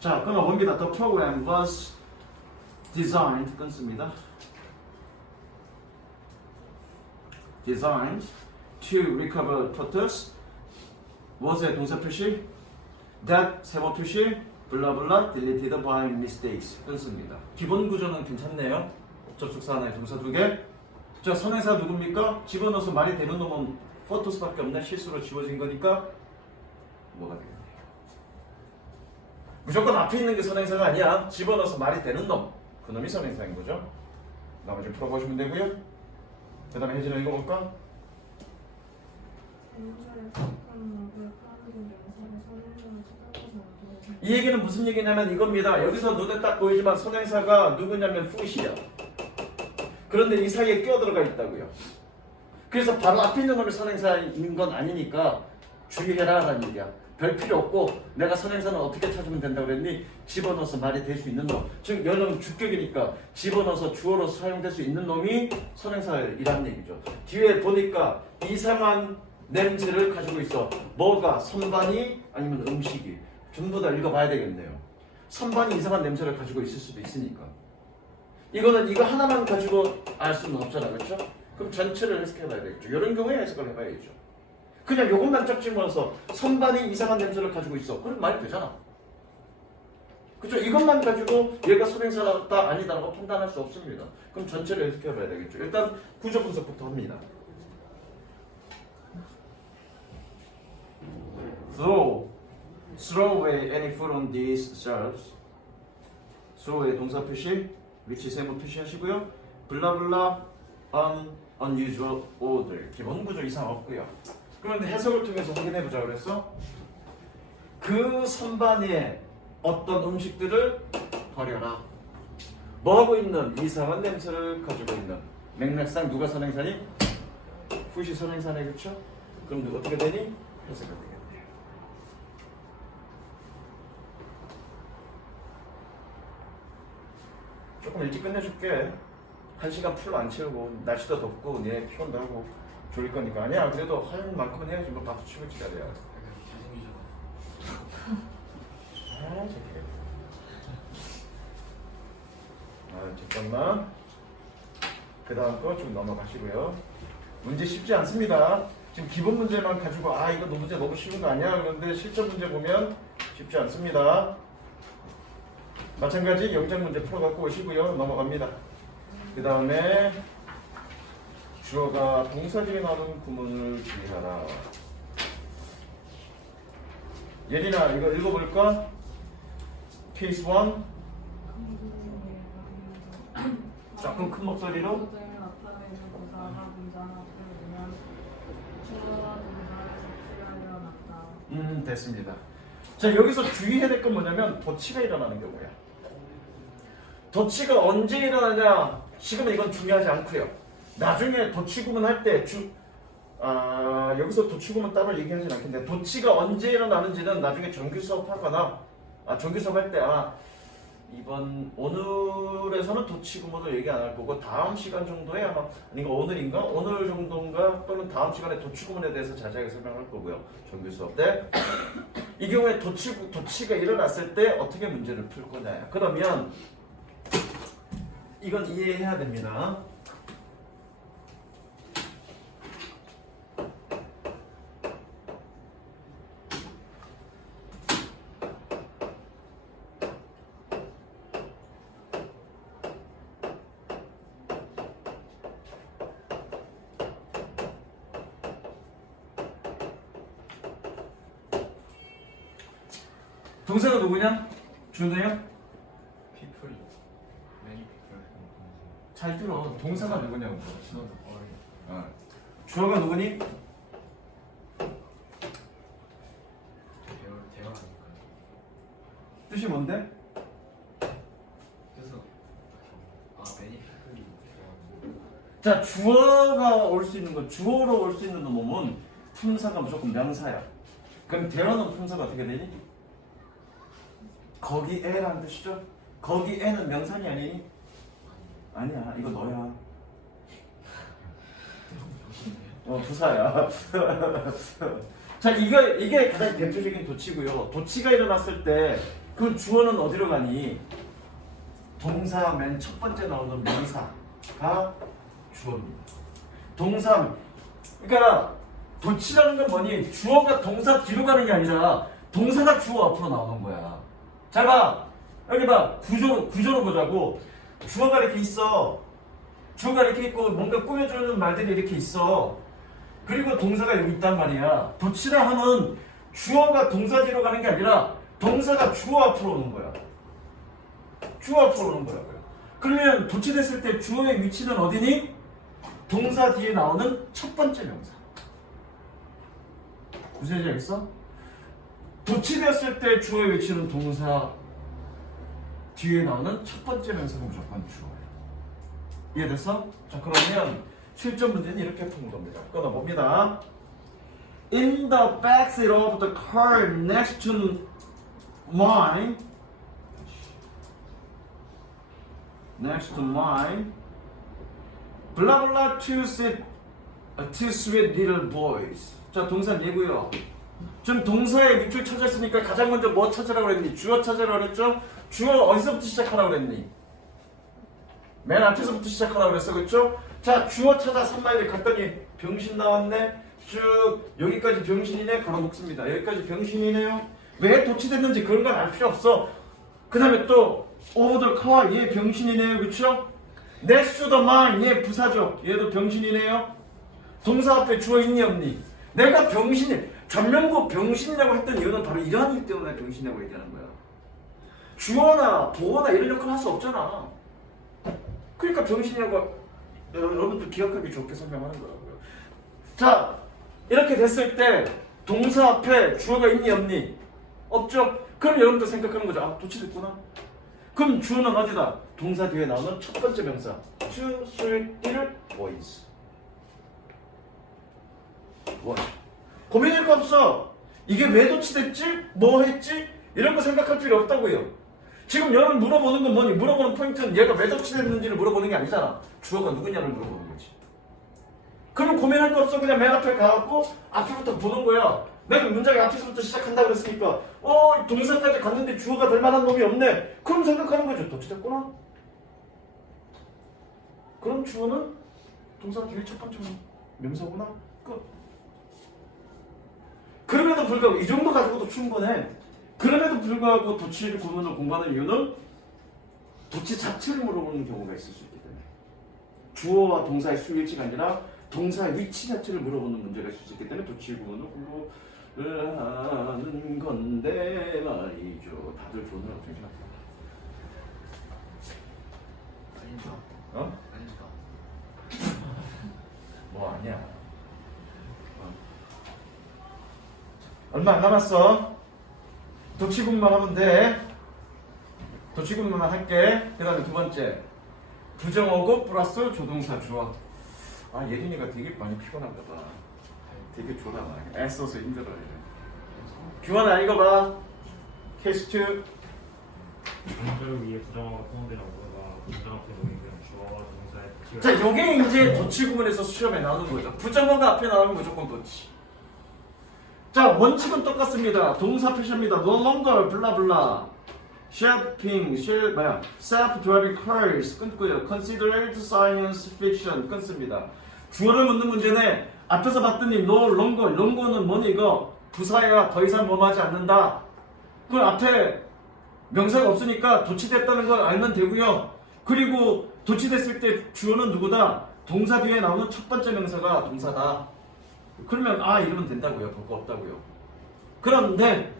자, 끊어봅니다. The program was designed, 끊습니다. Designed to recover totus. was의 동사 표시. that 세모 표시. 블라블라 deleted by mistakes. 끊습니다. 기본 구조는 괜찮네요. 접속사 하나에 동사 두 개. 자, 선행사 누굽니까? 집어넣어서 말이 되는 놈은 photo스밖에 없네. 실수로 지워진 거니까 뭐가 되겠네요. 무조건 앞에 있는 게 선행사가 아니야. 집어넣어서 말이 되는 놈. 그놈이 선행사인 거죠. 나머지 풀어보시면 되고요. 그 다음에 혜진아 읽어볼까? 이 얘기는 무슨 얘기냐면 이겁니다. 여기서 눈에 딱 보이지만 선행사가 누구냐면 who이야. 그런데 이 사이에 끼어들어가 있다고요. 그래서 바로 앞에 있는 놈이 선행사인 건 아니니까 주의해라 라는 얘기야. 별 필요 없고 내가 선행사는 어떻게 찾으면 된다고 그랬니? 집어넣어서 말이 될 수 있는 놈. 즉 여는 주격이니까 집어넣어서 주어로 사용될 수 있는 놈이 선행사이라는 얘기죠. 뒤에 보니까 이상한 냄새를 가지고 있어. 뭐가? 선반이 아니면 음식이. 전부 다 읽어봐야 되겠네요. 선반이 이상한 냄새를 가지고 있을 수도 있으니까. 이거는 이거 하나만 가지고 알 수는 없잖아. 그렇죠? 그럼 전체를 해석해봐야 되겠죠. 이런 경우에 해석을 해봐야죠. 그냥 요것만 쫙 집어넣어서 선반이 이상한 냄새를 가지고 있어. 그럼 말이 되잖아. 그죠? 이것만 가지고 얘가 선행사다 아니다라고 판단할 수 없습니다. 그럼 전체를 해석해봐야 되겠죠. 일단 구조 분석부터 합니다. Throw away any food on these shelves. throw away 동사 표시, which 세모 표시하시고요. 블라블라 unusual order. 기본 구조 이상 없고요. 그런데 해석을 통해서 확인해보자 그랬어. 그 선반에 어떤 음식들을 버려라. 뭐하고 있는? 이상한 냄새를 가지고 있는. 맥락상 누가 선행사니? 푸시 선행사네. 그쵸? 그럼 어떻게 되니? 해석이 되겠네요. 조금 일찍 끝내줄게. 1시간 풀로 안 채우고 날씨도 덥고 내 피곤도 하고 졸릴 거니까. 아니야, 그래도 할 만큼은 해야지. 뭐 박수 치고 지가 돼야. 아, 저기. 잠깐만. 그 다음 거 좀 넘어가시고요. 문제 쉽지 않습니다. 지금 기본 문제만 가지고 이거 문제 너무 쉬운 거 아니야? 그런데 실전 문제 보면 쉽지 않습니다. 마찬가지 영장 문제 풀어갖고 오시고요. 넘어갑니다. 그 다음에 주어가 동사질이 나오는 구문을 주의하라. 예린아, 이거 읽어볼까? 케이스 1. 조금 큰 목소리로. 됐습니다. 자, 여기서 주의해야 될 건 뭐냐면 도치가 일어나는 경우야. 도치가 언제 일어나냐? 지금은 이건 중요하지 않고요. 나중에 도치구문 할 때 여기서 도치구문 따로 얘기하진 않겠는데 도치가 언제 일어나는지는 나중에 정규 수업 하거나 정규 수업 할 때 이번 오늘에서는 도치구문을 얘기 안 할 거고 다음 시간 정도에 아닌가 오늘인가? 오늘 정도인가 또는 다음 시간에 도치구문에 대해서 자세하게 설명할 거고요. 정규 수업 때. 이 경우에 도치가 일어났을 때 어떻게 문제를 풀 거냐. 그러면 이건 이해해야 됩니다. 동사가 누구냐? 준호요? people, many people. 잘 들어. 동사가 누구냐고. 신호도 어린. 주어가 누구니? 대화 아닐까요? 뜻이 뭔데? 그래서 many people이 좋아하는. 자, 주어가 올 수 있는 거, 주어로 올 수 있는 놈은 품사가 무조건 명사야. 그럼 대어는 품사가 어떻게 되니? 거기에라는 뜻이죠? 거기에는 명사니 아니니? 아니야, 이거 너야. 부사야. 자, 이게 가장 대표적인 도치고요. 도치가 일어났을 때 그 주어는 어디로 가니? 동사 맨 첫 번째 나오는 명사가 주어입니다. 동사, 그러니까 도치라는 건 뭐니? 주어가 동사 뒤로 가는 게 아니라 동사가 주어 앞으로 나오는 거야. 잘 봐. 여기 봐. 구조로 보자고. 주어가 이렇게 있어. 주어가 이렇게 있고 뭔가 꾸며주는 말들이 이렇게 있어. 그리고 동사가 여기 있단 말이야. 도치라 하면 주어가 동사 뒤로 가는 게 아니라 동사가 주어 앞으로 오는 거야. 주어 앞으로 오는 거라고요. 그러면 도치됐을 때 주어의 위치는 어디니? 동사 뒤에 나오는 첫 번째 명사. 무슨 얘기 알겠어? 도치되었을 때 주어의 위치는 동사 뒤에 나오는 첫 번째 명사가 무조건 주어예요. 이해됐어? 자, 그러면 실전 문제는 이렇게 푸는 겁니다. 끊어봅니다. In the backseat of the car next to mine, blah blah two sweet little boys. 자, 동사 얘고요. 지금 동사의 밑줄 찾았으니까 가장 먼저 뭐 찾으라고 그랬니? 주어 찾으라고 그랬죠? 주어 어디서부터 시작하라고 그랬니? 맨 앞에서부터 시작하라고 그랬어, 그렇죠? 자, 주어 찾아 3마일을 갔더니 병신 나왔네. 쭉 여기까지 병신이네. 걸어 놓습니다. 여기까지 병신이네요. 왜 도치됐는지 그런 건 알 필요 없어. 그 다음에 또 over the car, 얘 병신이네요, 그렇죠? next to the mine, 얘 부사죠. 얘도 병신이네요. 동사 앞에 주어 있니 없니? 내가 병신이 전면부 병신이라고 했던 이유는 바로 이러한 일 때문에 병신이라고 얘기하는 거야. 주어나 보어나 이런 역할을 할 수 없잖아. 그러니까 병신이라고 여러분들 기억하기 좋게 설명하는 거라고요. 자, 이렇게 됐을 때 동사 앞에 주어가 있니 없니? 없죠? 그럼 여러분들 생각하는 거죠. 아, 도치됐구나. 그럼 주어는 어디다? 동사 뒤에 나오는 첫 번째 명사. two, three, little boys. 고민할 거 없어. 이게 왜 도치됐지? 뭐 했지? 이런 거 생각할 필요 없다고요. 지금 여러분 물어보는 건 뭐니? 물어보는 포인트는 얘가 왜 도치됐는지를 물어보는 게 아니잖아. 주어가 누구냐를 물어보는 거지. 그럼 고민할 거 없어. 그냥 맨 앞에 가갖고 앞에부터 보는 거야. 내가 문장의 앞에서부터 시작한다 그랬으니까 동사까지 갔는데 주어가 될 만한 놈이 없네. 그럼 생각하는 거죠. 도치됐구나. 그럼 주어는 동사 뒤에 첫 번째 명사구나. 끝. 그럼에도 불구하고 이 정도 가지고도 충분해. 그럼에도 불구하고 도치 구문을 공부하는 이유는 도치 자체를 물어보는 경우가 있을 수 있기 때문에 주어와 동사의 수일치가 아니라 동사의 위치 자체를 물어보는 문제가 있을 수 있기 때문에 도치 구문을 공부를 하는 건데 말이죠. 다들 좋은 어떻게 생각해요? 아닌가? 아닌가? 뭐 아니야. 얼마 안 남았어. 도치군만 하면 돼. 도치군만 할게. 그 다음에 두 번째 부정어고 플러스 조동사 주어. 아, 예린이가 되게 많이 피곤한가 봐. 되게 졸아. 애써서 힘들어해. 규환아 읽어봐. 케이스 2. 정절 위에 부정어가 포함된 어구가 문장 앞에 놓이면 주어와 동사의 도치가. 자, 요게 이제 도치 구문에서 시험에 나오는 거죠. 부정어가 앞에 나오면 무조건 도치. 자, 원칙은 똑같습니다. 동사 표시합니다. no longer 블라블라 shopping, self-driving cars 끊고요. considered science fiction 끊습니다. 주어를 묻는 문제네. 앞에서 봤더니 no longer, longer는 뭐니 이거? 부사야. 더 이상 뭐하지 않는다. 그 앞에 명사가 없으니까 도치됐다는 걸 알면 되고요. 그리고 도치됐을 때 주어는 누구다? 동사 뒤에 나오는 첫 번째 명사가 동사다. 그러면 아 이러면 된다고요. 볼 거 없다고요. 그런데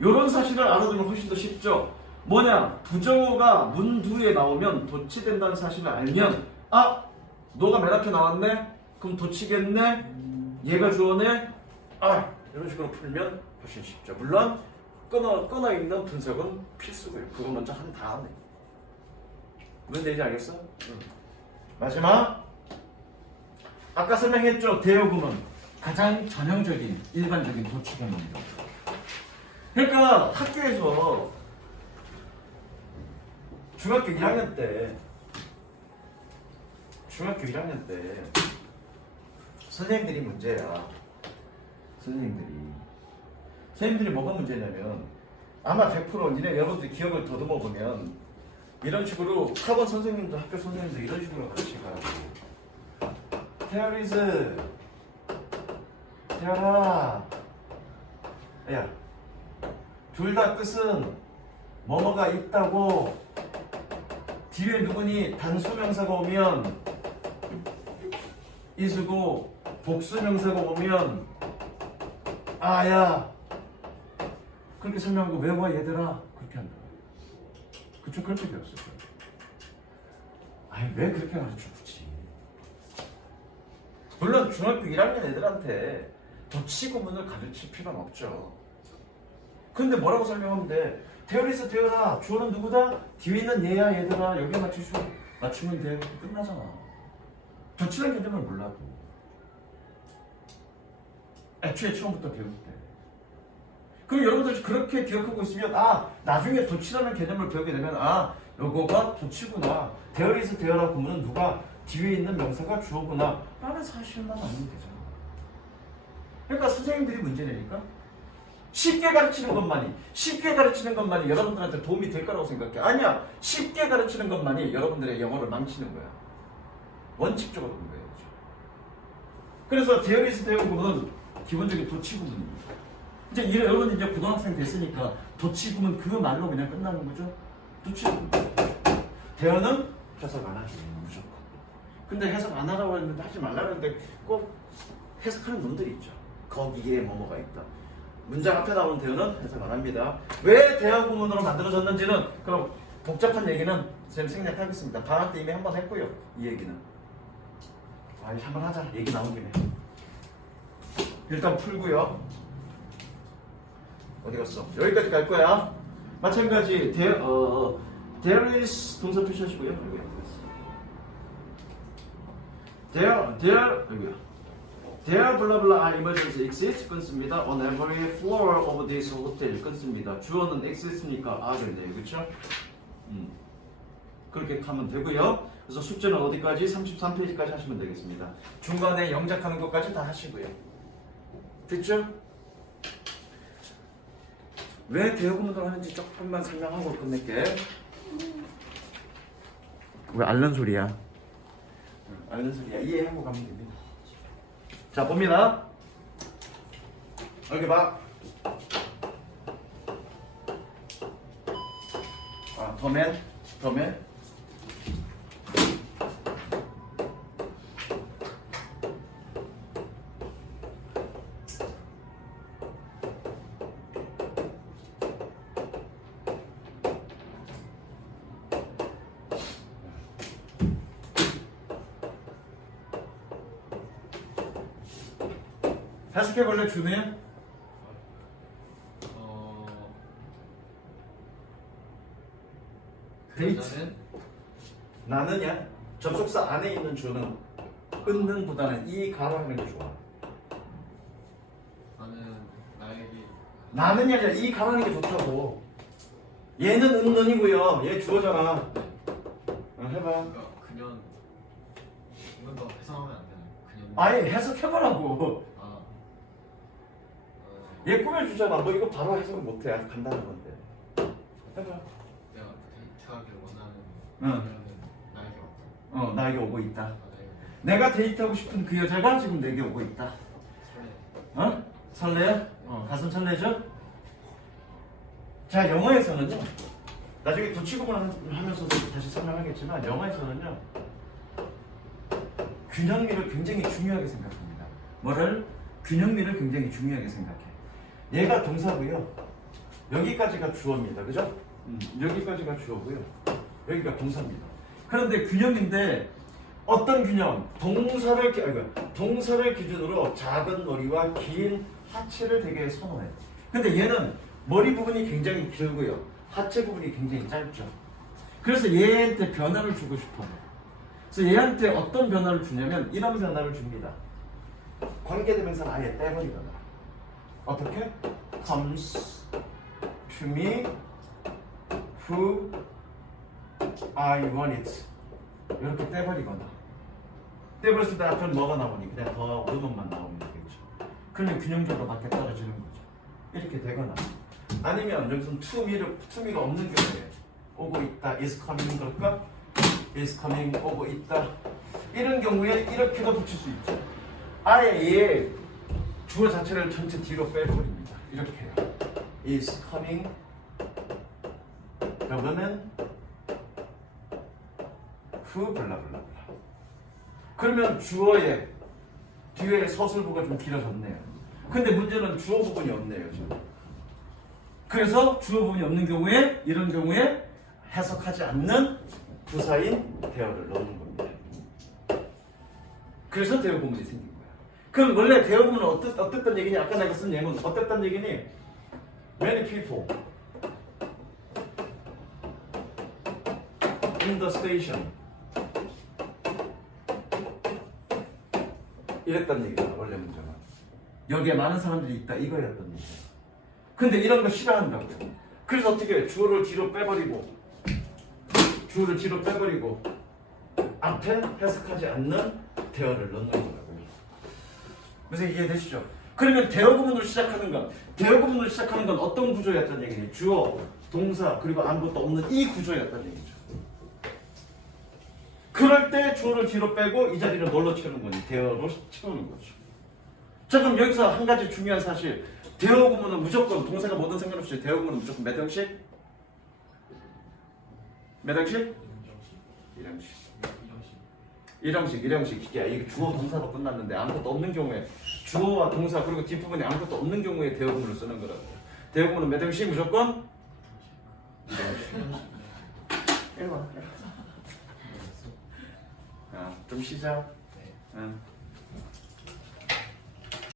이런 사실을 알아두면 훨씬 더 쉽죠. 뭐냐? 부정어가 문 뒤에 나오면 도치된다는 사실을 알면 아 너가 맨 앞에 나왔네? 그럼 도치겠네? 얘가 주어네? 아 이런 식으로 풀면 훨씬 쉽죠. 물론 끊어 있는 분석은 필수고요. 그거 먼저 한 다음에. 무슨 얘기인지 알겠어? 응. 마지막. 아까 설명했죠. 대여구문 가장 전형적인 일반적인 도치구문이죠. 그러니까 학교에서 중학교 1학년 때 선생님들이 문제야. 선생님들이 뭐가 문제냐면 아마 100% 니네 여러분들이 기억을 더듬어 보면 이런 식으로 학원 선생님도 학교 선생님도 이런 식으로 가르치더라고. 테어리즈 태어라 야 둘 다 뜻은 뭐뭐가 있다고 뒤에 누구니 단수명사가 오면 이수고 복수명사가 오면 아야 그렇게 설명하고 외워 얘들아 그렇게 한다. 그쵸 그렇게 배웠을 거야. 아니 왜 그렇게 가르쳐주지? 물론 중학교 1학년 애들한테 도치구문을 가르칠 필요는 없죠. 근데 뭐라고 설명하면 돼? 테어리스 되어라. 주어는 누구다? 뒤에 있는 얘야 얘들아. 여기에 맞추면 돼. 끝나잖아. 도치라는 개념을 몰라도 애초에 처음부터 배울 때. 그럼 여러분들 그렇게 기억하고 있으면 아 나중에 도치라는 개념을 배우게 되면 아 요거가 도치구나. 테어리스 되어라 구문은 누가? 뒤에 있는 명사가 주어구나 라는 사실만 알면 되잖아. 그러니까 선생님들이 문제 내니까 쉽게 가르치는 것만이 여러분들한테 도움이 될 거라고 생각해. 아니야. 쉽게 가르치는 것만이 여러분들의 영어를 망치는 거야. 원칙적으로 공부해야죠. 그래서 데어리스 대어구문은 기본적인 도치구문입니다. 이제 여러분 이제 고등학생 됐으니까 도치구문 그 말로 그냥 끝나는 거죠. 도치구문. 대어는 해석 안 하지 무조건. 근데 해석 안 하라고 했는데 하지 말라고 했는데 꼭 해석하는 놈들이 있죠. 거기에 뭐뭐가 있다. 문장 앞에 나오는 대어는 해석 안 합니다. 왜 대어구문으로 만들어졌는지는 그럼 복잡한 얘기는 선생님 생략하겠습니다. 방학 때 이미 한번 했고요. 이 얘기는. 한번 하자. 얘기 나온 김에. 일단 풀고요. 어디 갔어? 여기까지 갈 거야. 마찬가지 there is 동사 표시하시고요. 여기야. There blah blah emergency exists 끊습니다. On every floor of this hotel 끊습니다. 주어는 exist니까 R이네요. 그렇죠? 그렇게 하면 되고요. 그래서 숙제는 어디까지? 33페이지까지 하시면 되겠습니다. 중간에 영작하는 것까지 다 하시고요. 됐죠? 왜 대어구문을 하는지 조금만 설명하고 끝낼게. 왜 앓는 소리야? 앓는 소리야. 이해하고 가면 됩니다. 자, 봅니다. 여기 봐. 더맨. 해석해볼래, 준우야? 데이트. 나는야 접속사 안에 있는 주는 은는보다는 이 가로 하는 게 좋아. 나는 나에게 나는이 아니라 이 가로 하는 게 좋다고. 얘는 은는이고요. 얘 주어잖아. 해봐. 그냥 이건 더 해석하면 안 되나요? 그냥 아예 해석해보라고. 어, 얘 꾸며주잖아. 뭐 이거 바로 해석을 못해. 아주 간단한 건데. 해봐. 가길 원하는 응. 그녀는 나에게 왔다. 나에게 오고 있다. 나에게 내가 데이트하고 싶은 그 여자가 지금 내게 오고 있다. 설레. 설레요? 가슴 설레죠? 자, 영어에서는요. 나중에 도치구분 하면서도 다시 설명하겠지만 영어에서는요. 균형미를 굉장히 중요하게 생각합니다. 뭐를? 균형미를 굉장히 중요하게 생각해. 얘가 동사고요. 여기까지가 주어입니다. 그죠? 여기까지가 주어고요. 여기가 동사입니다. 그런데 균형인데 어떤 균형? 동사를 기준으로 작은 머리와 긴 하체를 되게 선호해. 근데 얘는 머리 부분이 굉장히 길고요. 하체 부분이 굉장히 짧죠. 그래서 얘한테 변화를 주고 싶어요. 그래서 얘한테 어떤 변화를 주냐면 이런 변화를 줍니다. 관계대명사는 아예 떼버리거나. 어떻게? comes to me who I want it. 이렇게 떼버리거나. 떼버렸을 때 앞에 뭐가 나오니? 그냥 더 의문만 나오면 되겠죠. 그러면 균형적으로 밖에 떨어지는 거죠. 이렇게 되거나. 아니면 여기서는 to me가 없는 경우에 오고 있다, is coming 걸까? is coming 오고 있다. 이런 경우에 이렇게도 붙일 수 있죠. 아예 얘 주어 자체를 전체 뒤로 빼버립니다. 이렇게요. is coming 그러면은 who 블라블라블라. 그러면 주어의 뒤에 서술부가 좀 길어졌네요. 근데 문제는 주어 부분이 없네요, 지금. 그래서 주어 부분이 없는 경우에 이런 경우에 해석하지 않는 부사인 대어를 넣는 겁니다. 그래서 대어 구문이 생긴 거야. 그럼 원래 대어 구문은 어땠던 얘기냐? 아까 내가 쓴 예문 어땠던 얘기니? Many people in the station. 이랬단 얘기잖아, 원래 문제가. 여기에 많은 사람들이 있다, 이거였던 얘기야. 근데 이런 거 싫어한다고요. 그래서 어떻게 해? 주어를 뒤로 빼버리고 앞에 해석하지 않는 대어를 넣는 거라고요. 무슨 이해되시죠? 그러면 대어 구문으로 시작하는 건 어떤 구조였던 얘기니? 주어, 동사, 그리고 아무것도 없는 이 구조였던 얘기죠. 그럴 때 주어를 뒤로 빼고 이 자리를 뭘로 채우는 거니? 대어로 채우는 거죠. 자, 그럼 여기서 한 가지 중요한 사실. 대어 구문은 무조건 동사가 뭐든 상관없이 대어 구문은 무조건 몇 형식? 몇 형식? 1형식. 야, 이게 주어 동사로 끝났는데 아무것도 없는 경우에 주어와 동사 그리고 뒷부분에 아무것도 없는 경우에 대어 구문을 쓰는 거라고요. 대어 구문은 몇 형식? 무조건 1형식. 이리 와. 좀 쉬자. 네. 응.